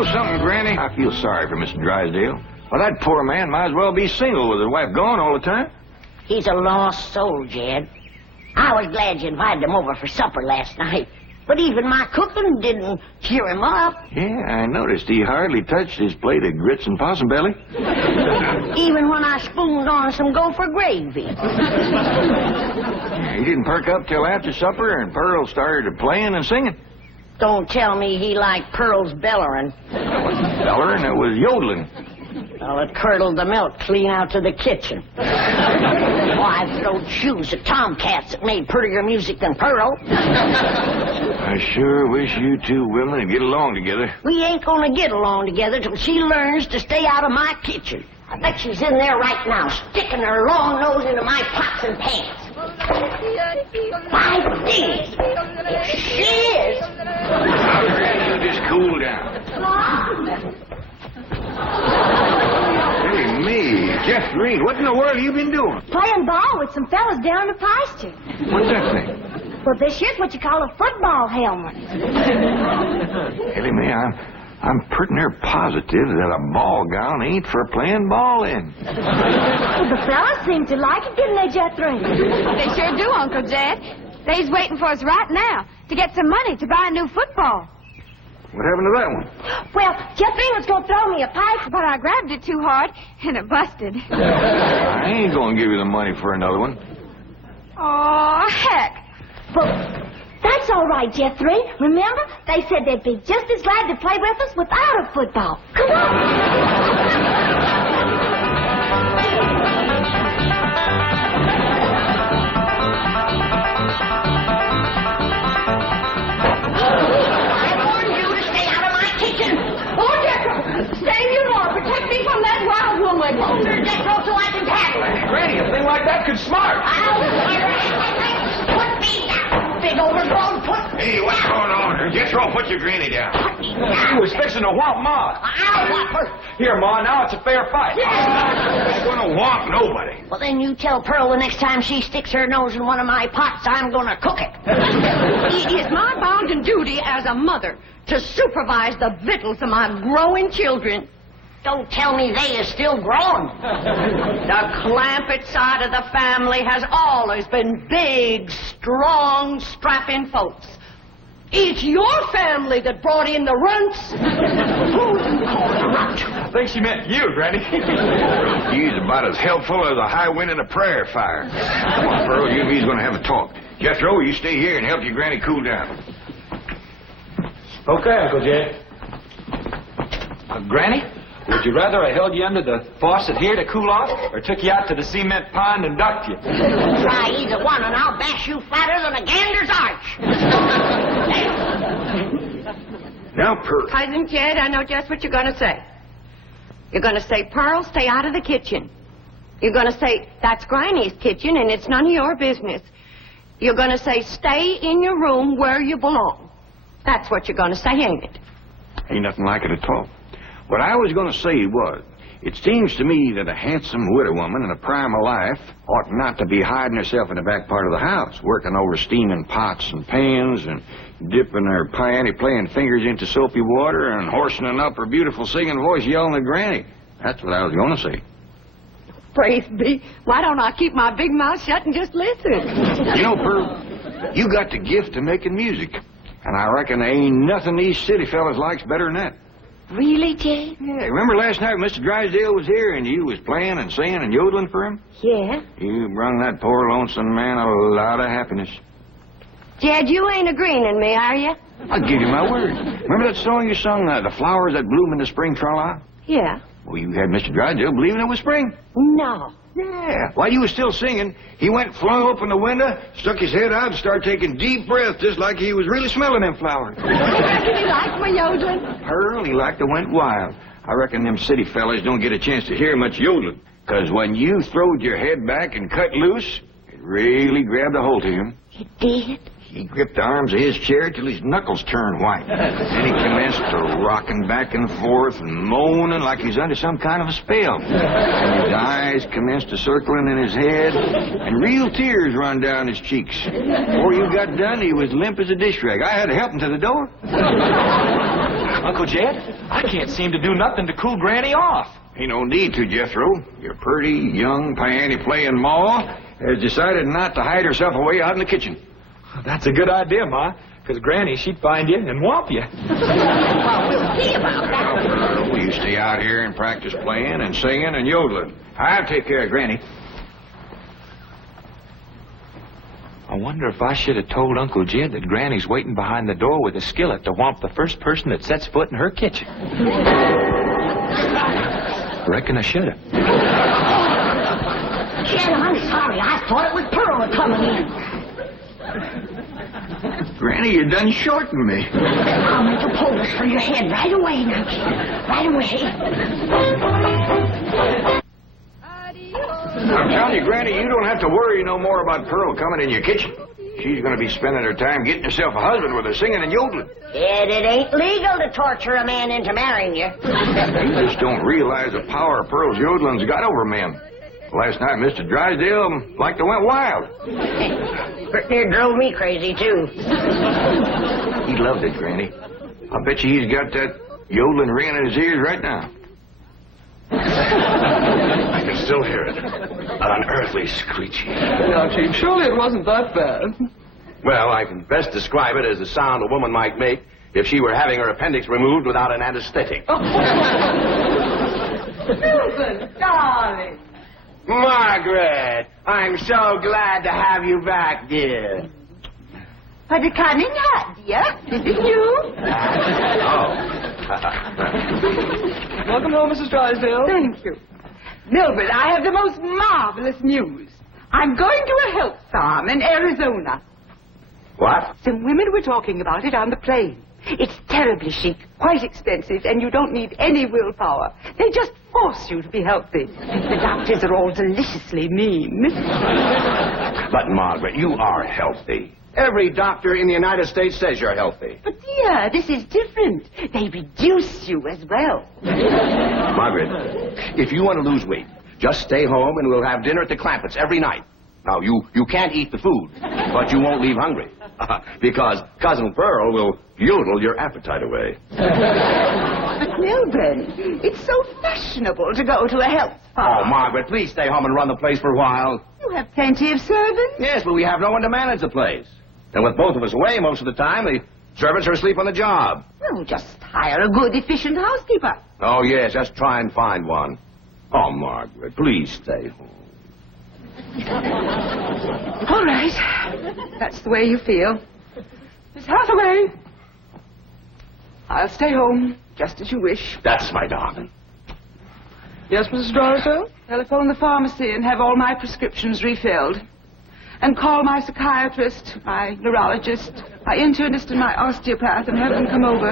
know something, Granny? I feel sorry for Mr. Drysdale. Well, that poor man might as well be single with his wife gone all the time. He's a lost soul, Jed. I was glad you invited him over for supper last night. But even my cooking didn't cheer him up. Yeah, I noticed he hardly touched his plate of grits and possum belly. Even when I spooned on some gopher gravy. He didn't perk up till after supper and Pearl started playing and singing. Don't tell me he liked Pearl's bellering. It wasn't bellering, it was yodeling. Well, it curdled the milk clean out to the kitchen. I've thrown shoes at tomcats that made prettier music than Pearl. I sure wish you two women would get along together. We ain't gonna get along together till she learns to stay out of my kitchen. I bet she's in there right now, sticking her long nose into my pots and pans. My days! If she is... Now, Granny, you just cool down. Hey, me, Jeff Green, what in the world have you been doing? Playing ball with some fellas down in the pasture. What's that thing? Well, this here's what you call a football helmet. Ellie Mae, I'm pretty near positive that a ball gown ain't for playing ball in. Well, the fellas seem to like it, didn't they, Jethro? They sure do, Uncle Jed. They's waiting for us right now to get some money to buy a new football. What happened to that one? Well, Jethro was going to throw me a pipe, But I grabbed it too hard, and it busted. I ain't gonna give you the money for another one. Oh, heck. Well, that's all right, Jethro. Remember, they said they'd be just as glad to play with us without a football. Come on. So I can tackle her. Granny, a thing like that could smart. Put me down, big overgrown foot. Hey, what's going on here? Jethro, put your granny down. He was fixing to whomp Ma. I'll whop her. Here, Ma, now it's a fair fight. I'm gonna whomp nobody. Well, then you tell Pearl the next time she sticks her nose in one of my pots, I'm gonna cook it. It is my bounden duty as a mother to supervise the victuals of my growing children. Don't tell me they is still growing. The Clampetts side of the family has always been big, strong, strapping folks. It's your family that brought in the runts. Who you call a runt? I think she meant you, Granny. He's about as helpful as a high wind in a prairie fire. Come on, Pearl, you and me's gonna have a talk. Jethro, you stay here and help your granny cool down. Okay, Uncle Jed. Granny, would you rather I held you under the faucet here to cool off, or took you out to the cement pond and ducked you? Try either one, and I'll bash you flatter than a gander's arch. Now, Pearl. Cousin Jed, I know just what you're going to say. You're going to say, Pearl, stay out of the kitchen. You're going to say, that's Granny's kitchen, and it's none of your business. You're going to say, stay in your room where you belong. That's what you're going to say, ain't it? Ain't nothing like it at all. What I was going to say was, it seems to me that a handsome widow woman in the prime of life ought not to be hiding herself in the back part of the house, working over steaming pots and pans and dipping her playing fingers into soapy water and hoarsening up her beautiful singing voice yelling at Granny. That's what I was going to say. Praise be. Why don't I keep my big mouth shut and just listen? You know, Pearl, you got the gift of making music, and I reckon there ain't nothing these city fellas likes better than that. Really, Jay? Yeah, remember last night Mr. Drysdale was here and you was playing and singing and yodeling for him? Yeah. You brung that poor lonesome man a lot of happiness. Jed, you ain't agreeing with me, are you? I'll give you my word. Remember that song you sung, The Flowers That Bloom in the Spring, Tra-la? Yeah. Well, you had Mr. Drysdale believing it was spring. No. Yeah. While you was still singing, he went flung open the window, stuck his head out, and started taking deep breaths just like he was really smelling them flowers. Did he like my yodeling? Pearl, he like to went wild. I reckon them city fellas don't get a chance to hear much yodeling. 'Cause when you throwed your head back and cut loose, it really grabbed a hold of him. It did? He gripped the arms of his chair till his knuckles turned white. Then he commenced to rocking back and forth and moaning like he's under some kind of a spell. And his eyes commenced to circling in his head, and real tears run down his cheeks. Before you got done, he was limp as a dish rag. I had to help him to the door. Uncle Jed, I can't seem to do nothing to cool Granny off. Ain't no need to, Jethro. Your pretty, young, piano-playing Ma has decided not to hide herself away out in the kitchen. That's a good idea, Ma, because Granny, she'd find you and whomp you. Well, we'll see about that. Well, you stay out here and practice playing and singing and yodeling. I'll take care of Granny. I wonder if I should have told Uncle Jed that Granny's waiting behind the door with a skillet to whomp the first person that sets foot in her kitchen. Reckon I should have. Jed, I'm sorry. I thought it was Pearl coming in. Granny, you done shortened me. I'll make a poultice for your head right away now, Jed. Right away. I'm telling you, Granny, you don't have to worry no more about Pearl coming in your kitchen. She's going to be spending her time getting herself a husband with her singing and yodeling. Jed, it ain't legal to torture a man into marrying you. You just don't realize the power Pearl's yodeling's got over men. Last night, Mr. Drysdale like to went wild. It drove me crazy, too. He loved it, Granny. I bet you he's got that yodeling ringing in his ears right now. I can still hear it. An unearthly screeching. Now, Chief, surely it wasn't that bad. Well, I can best describe it as the sound a woman might make if she were having her appendix removed without an anesthetic. Milton, darling. Margaret, I'm so glad to have you back, dear. What a cunning hat, dear. Is it you? Welcome home, Mrs. Drysdale. Thank you. Milford, I have the most marvelous news. I'm going to a health farm in Arizona. What? Some women were talking about it on the plane. It's terribly chic, quite expensive, and you don't need any willpower. They just force you to be healthy. The doctors are all deliciously mean. But, Margaret, you are healthy. Every doctor in the United States says you're healthy. But, dear, this is different. They reduce you as well. Margaret, if you want to lose weight, just stay home and we'll have dinner at the Clampetts every night. Now, you can't eat the food, but you won't leave hungry. Because Cousin Pearl will yodel your appetite away. But, Milburn, it's so fashionable to go to a health farm. Oh, Margaret, please stay home and run the place for a while. You have plenty of servants. Yes, but we have no one to manage the place. And with both of us away most of the time, the servants are asleep on the job. Well, just hire a good, efficient housekeeper. Oh, yes, just try and find one. Oh, Margaret, please stay home. All right. That's the way you feel. Miss Hathaway, I'll stay home, just as you wish. That's my darling. Yes, Mrs. Drysdale? Telephone the pharmacy and have all my prescriptions refilled. And call my psychiatrist, my neurologist, my internist, and my osteopath and have them come over.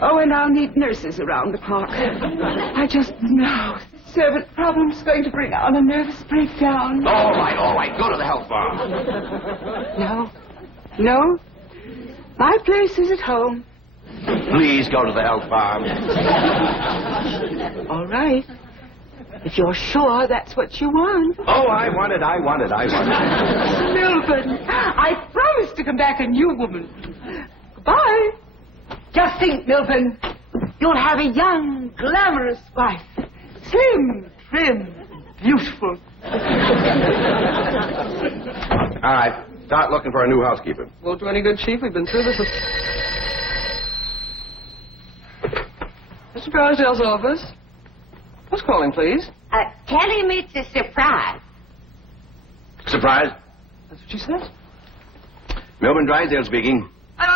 Oh, and I'll need nurses around the clock. I just know the servant problem's going to bring on a nervous breakdown. All right. Go to the health farm. No. My place is at home. Please go to the health farm. All right. If you're sure that's what you want. Oh, I want it. Milburn, I promise to come back a new woman. Goodbye. Just think, Milburn, you'll have a young, glamorous wife. Slim, trim, beautiful. All right. Start looking for a new housekeeper. Won't do any good, Chief. We've been through this. Mr. Drysdale's office. Who's calling, please? Tell him it's a surprise. Surprise? That's what she says. Melvin Drysdale speaking. What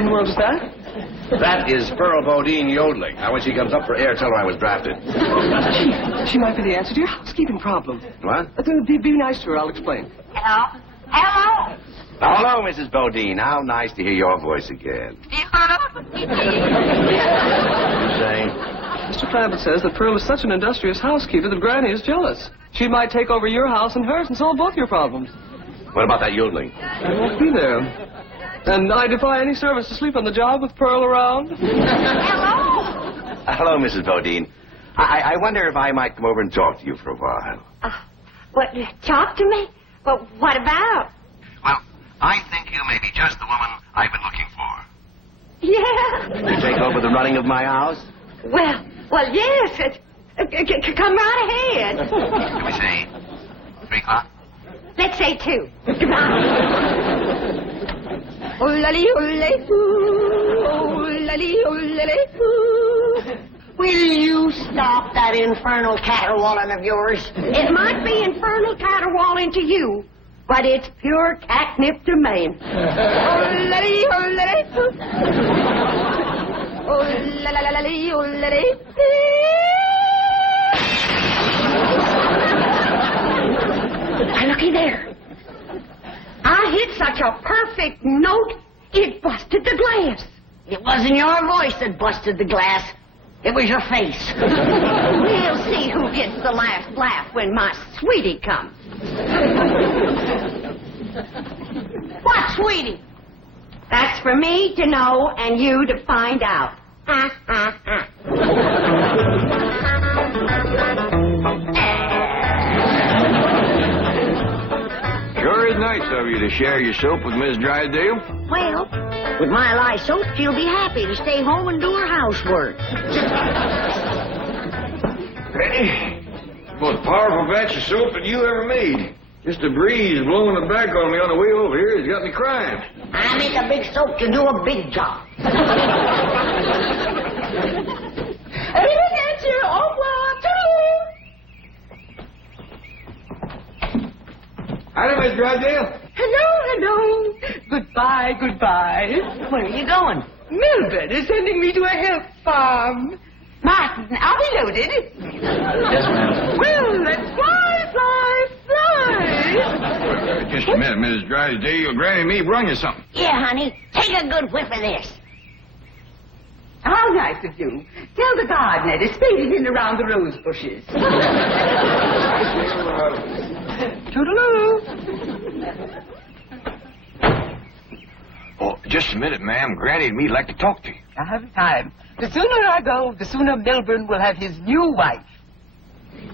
in the world is that? That is Pearl Bodine yodeling. Now, when she comes up for air, tell her I was drafted. Chief, she might be the answer to your housekeeping problem. What? Be nice to her. I'll explain. Hello? Hello? Hello, Mrs. Bodine. How nice to hear your voice again. Saying? Mr. Clampett says that Pearl is such an industrious housekeeper that Granny is jealous. She might take over your house and hers and solve both your problems. What about that yodeling? I won't be there. And I defy any servants to sleep on the job with Pearl around. Hello? Hello, Mrs. Bodine. I wonder if I might come over and talk to you for a while. What, talk to me? Well, what about? Well, I think you may be just the woman I've been looking for. Yeah. You take over the running of my house? Well, yes. Come right ahead. Can we say 3 o'clock? Let's say 2. Goodbye. Will you stop that infernal caterwauling of yours? It might be infernal caterwauling to you, but it's pure catnip to me. Looky there. I hit such a perfect note, it busted the glass. It wasn't your voice that busted the glass. It was your face. We'll see who gets the last laugh when my sweetie comes. What, sweetie? That's for me to know and you to find out. Sure is nice of you to share your soap with Miss Drysdale. Well, with my lye soap, she'll be happy to stay home and do her housework. Most powerful batch of soap that you ever made. Just a breeze blowing it back on me on the way over here has got me crying. I make a big soap to do a big job. Hi, Miss Drysdale. Hello. Goodbye. Where are you going? Milburn is sending me to a health farm. Martin, are we loaded? Yes, ma'am. Well, let's fly. Just a minute, Miss Drysdale. Granny and me brought you something. Yeah, honey. Take a good whiff of this. How nice of you. Tell the gardener to spade it in around the rose bushes. Toodaloo. Oh, just a minute, ma'am. Granny and me'd like to talk to you. I haven't time. The sooner I go, the sooner Milburn will have his new wife.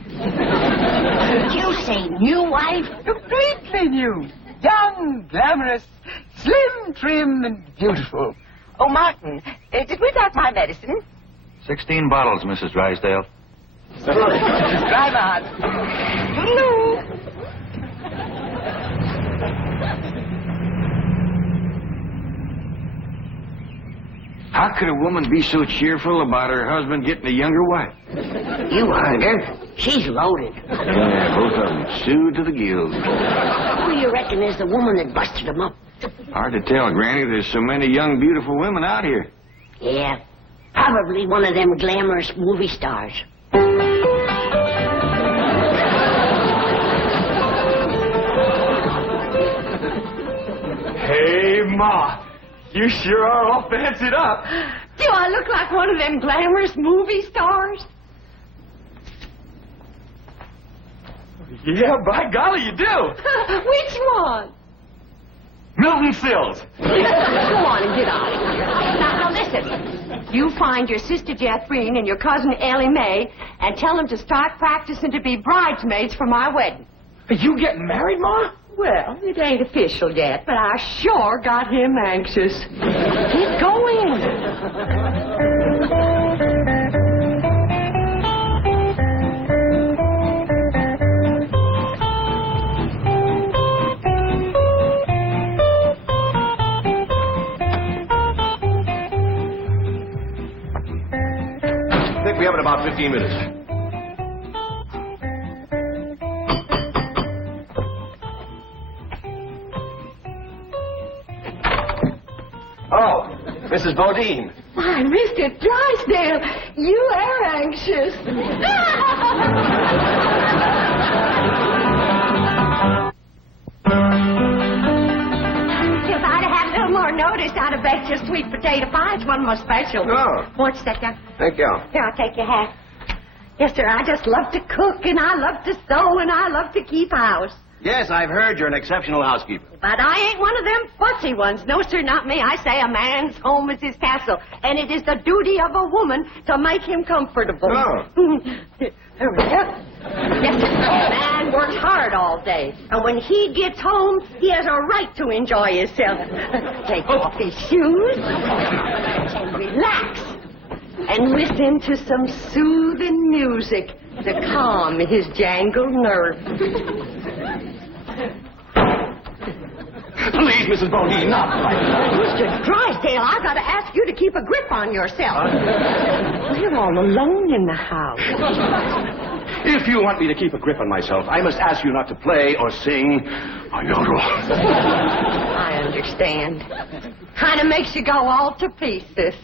Did you say new wife? Completely new. Young, glamorous, slim, trim, and beautiful. Oh, Martin, did we take my medicine? 16 bottles, Mrs. Drysdale. Try, Mart. Toodaloo. How could a woman be so cheerful about her husband getting a younger wife? You heard her. She's loaded. Yeah, both of them. Sued to the gills. Who do you reckon is the woman that busted them up? Hard to tell, Granny. There's so many young, beautiful women out here. Yeah, probably one of them glamorous movie stars. Hey, Ma. You sure are all fancied up. Do I look like one of them glamorous movie stars? Yeah, by golly, you do. Which one? Milton Sills. Go on and get out of here. Now, listen. You find your sister Jethrine and your cousin Ellie Mae and tell them to start practicing to be bridesmaids for my wedding. Are you getting married, Ma? Well, it ain't official yet, but I sure got him anxious. Keep going. I think we have it about 15 minutes. Oh, Mrs. Bodine. Why, Mr. Drysdale, you are anxious. If I'd had a little more notice, I'd have baked your sweet potato pie. It's one of my specials. Oh. Won't you sit down? Thank you. Here, I'll take your hat. Yes, sir, I just love to cook, and I love to sew, and I love to keep house. Yes, I've heard you're an exceptional housekeeper. But I ain't one of them fussy ones. No, sir, not me. I say a man's home is his castle, and it is the duty of a woman to make him comfortable. Oh. Hurry up. Yes, sir. A man works hard all day, and when he gets home, he has a right to enjoy himself. Take off his shoes and relax and listen to some soothing music to calm his jangled nerves. Please, Mrs. Bodine, not like that. Mr. Drysdale, I gotta ask you to keep a grip on yourself. We're all alone in the house. If you want me to keep a grip on myself, I must ask you not to play or sing or yodel. I understand. Kind of makes you go all to pieces.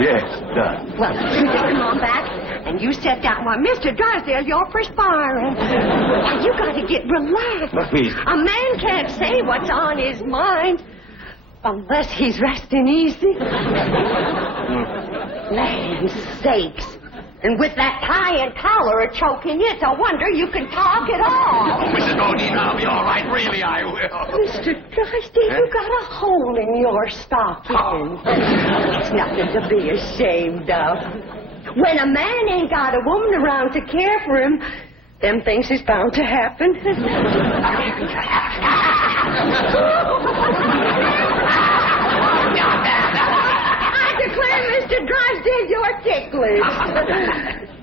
Yes, it does. Well, you just come on back, and you sit down. Why, Mr. Drysdale, you're perspiring. Now, you got to get relaxed. But please. A man can't say what's on his mind unless he's resting easy. Land's sakes. And with that tie and collar choking you, it's a wonder you can talk at all. Oh, Mrs. Bodine, I'll be all right. Really, I will. Mr. Drysdale, you got a hole in your stocking. It's nothing to be ashamed of. When a man ain't got a woman around to care for him, them things is bound to happen. I declare, Mr. Drysdale, you're ticklish.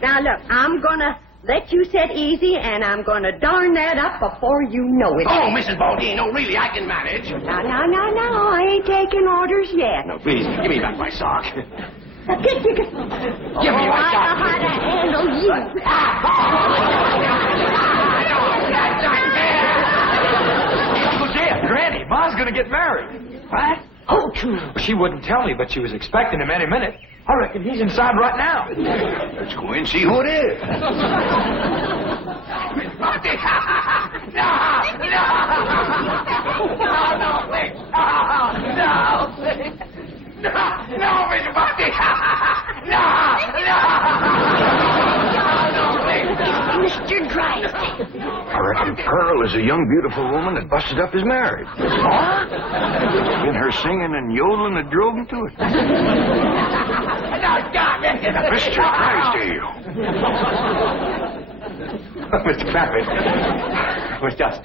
Now, look, I'm gonna let you sit easy, and I'm gonna darn that up before you know it. Oh, Mrs. Bodine, no, really, I can manage. No, I ain't taking orders yet. No, please, give me back my sock. Now, give me my I sock. know how to handle you. Uncle Jed, Granny, Ma's gonna get married. What? Oh, true. Well, she wouldn't tell me, but she was expecting him any minute. I reckon he's inside right now. Let's go in and see who it is. No, Mr. Bunty! Mr. Drysdale. I reckon Pearl is a young, beautiful woman that busted up his marriage. And her singing and yodeling that drove him to it. Mr. Drysdale. Mr. Clampett, it was just,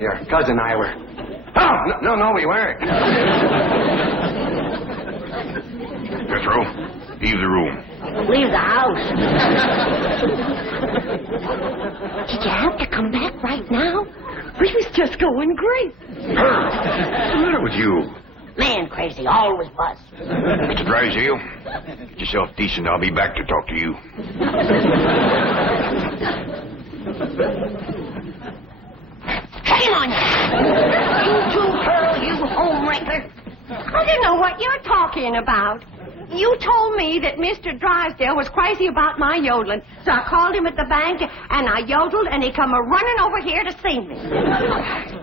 your cousin and I were... Oh, no, we weren't. Jethro, leave the room. Leave the house. Did you have to come back right now? We was just going great. Pearl, what's the matter with you? Man crazy, always was. Mr. Drysdale, get yourself decent. I'll be back to talk to you. Shame on you. You too, Pearl, you homewrecker. I didn't know what you're talking about. You told me that Mr. Drysdale was crazy about my yodeling, so I called him at the bank, and I yodeled, and he come a-running over here to see me.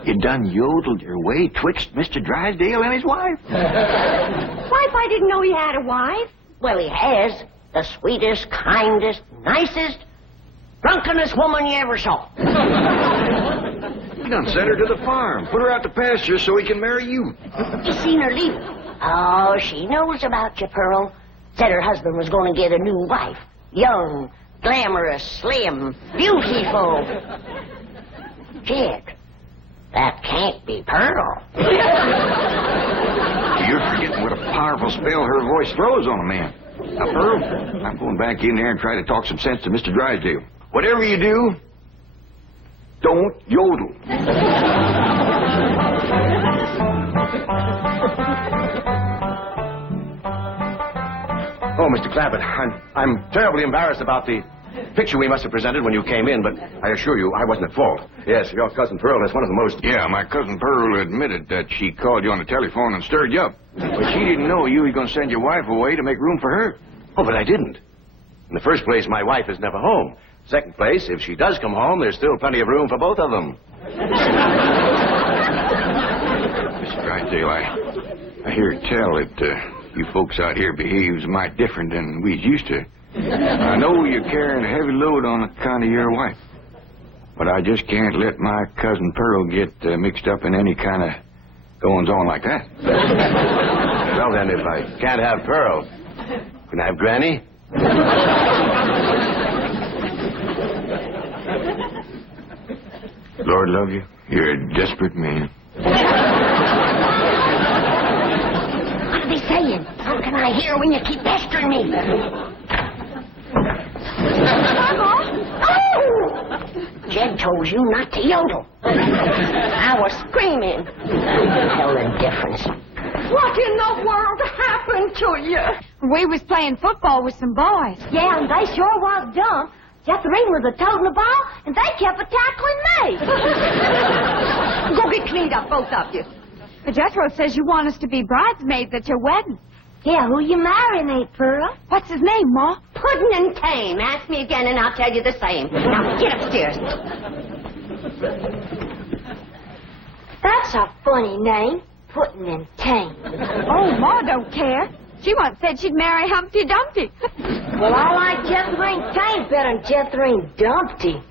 You done yodeled your way twixt Mr. Drysdale and his wife? Wife, I didn't know he had a wife. Well, he has. The sweetest, kindest, nicest, drunkenest woman you ever saw. You done sent her to the farm. Put her out to pasture so he can marry you. You seen her leave? Oh, she knows about you, Pearl. Said her husband was going to get a new wife. Young, glamorous, slim, beautiful. Jed, that can't be Pearl. You're forgetting what a powerful spell her voice throws on a man. Now, Pearl, I'm going back in there and try to talk some sense to Mr. Drysdale. Whatever you do, don't yodel. Oh, Mr. Clampett, I'm terribly embarrassed about the picture we must have presented when you came in, but I assure you I wasn't at fault. Yes, your cousin Pearl is one of the most... Yeah, my cousin Pearl admitted that she called you on the telephone and stirred you up. But she didn't know you were going to send your wife away to make room for her. Oh, but I didn't. In the first place, my wife is never home. Second place, if she does come home, there's still plenty of room for both of them. Mr. Drysdale, I hear tell that you folks out here behaves mighty different than we's used to. I know you're carrying a heavy load on account of your wife. But I just can't let my cousin Pearl get mixed up in any kind of goings-on like that. Well, then, if I can't have Pearl, can I have Granny? Lord love you, you're a desperate man. What are they saying? How can I hear when you keep pestering me? Oh! Jed told you not to yodel. I was screaming. Hell indifference. What in the world happened to you? We was playing football with some boys. Yeah, and they sure was dumb. Jethro was a-toting the ball, and they kept a-tackling me. Go get cleaned up, both of you. But Jethro says you want us to be bridesmaids at your wedding. Yeah, who you marrying, Aunt Pearl? What's his name, Ma? Puddin' and Tame. Ask me again, and I'll tell you the same. Now, get upstairs. That's a funny name, Puddin' and Tame. Oh, Ma don't care. She once said she'd marry Humpty Dumpty. Well, I like Jethro and Tame better than Jethro and Dumpty.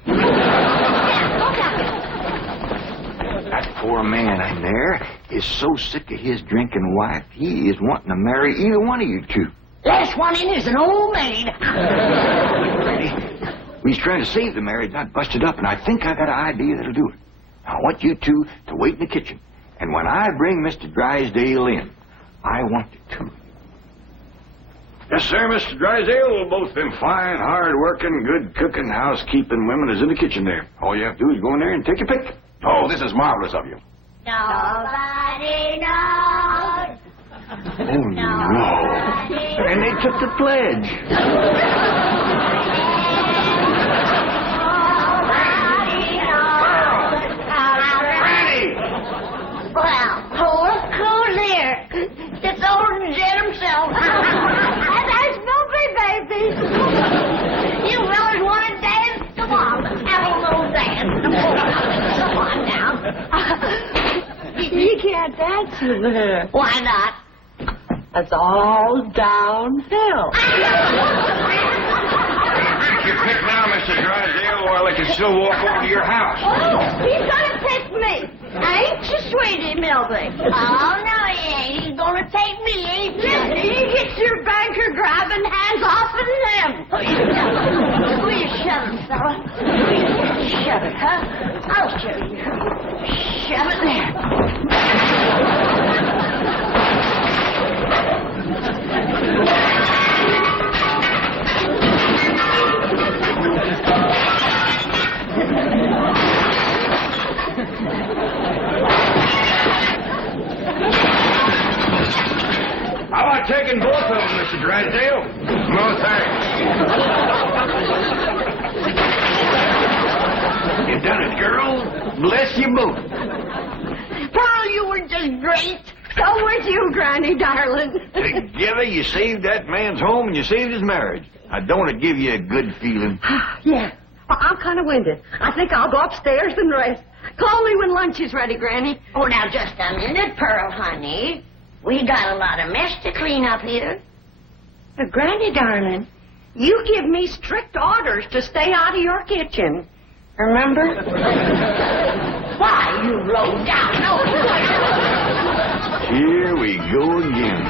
That poor man in there is so sick of his drinking wife, he is wanting to marry either one of you two. Last one in is an old maid. Ready? He's trying to save the marriage, not bust it up, and I think I got an idea that'll do it. I want you two to wait in the kitchen, and when I bring Mr. Drysdale in, I want you to. Yes, sir, Mr. Drysdale. Both them fine, hard-working, good-cooking, housekeeping women is in the kitchen there. All you have to do is go in there and take your pick. Oh, this is marvelous of you. Nobody knows. Oh, no. And they took the pledge. Well, who's there? It's old Jed himself. And there's Snoopy, baby. You fellas want to dance? Come on, let's have a little dance. Come on now. You can't dance with her. Why not? It's all downhill. Take your pick now, Mr. Drysdale, while they can still walk over to your house. Oh, he's gonna pick me. Ain't you, sweetie Milby? Oh, no, he ain't. He's gonna take me, ain't you? Get your banker grabbing hands off of them. Will you shove it, fella? Will you shove it, huh? I'll show you. Shove it there. How about taking both of them, Mr. Drysdale? No, thanks. You done it, girl. Bless you both. Pearl, you were just great. So was you, Granny, darling. Together, you saved that man's home and you saved his marriage. Now, don't it give you a good feeling? Yeah. Well, I'm kind of winded. I think I'll go upstairs and rest. Call me when lunch is ready, Granny. Oh, now, just a minute, Pearl, honey. We got a lot of mess to clean up here. But, Granny, darling, you give me strict orders to stay out of your kitchen. Remember? Why, you low down. No. Here we go again.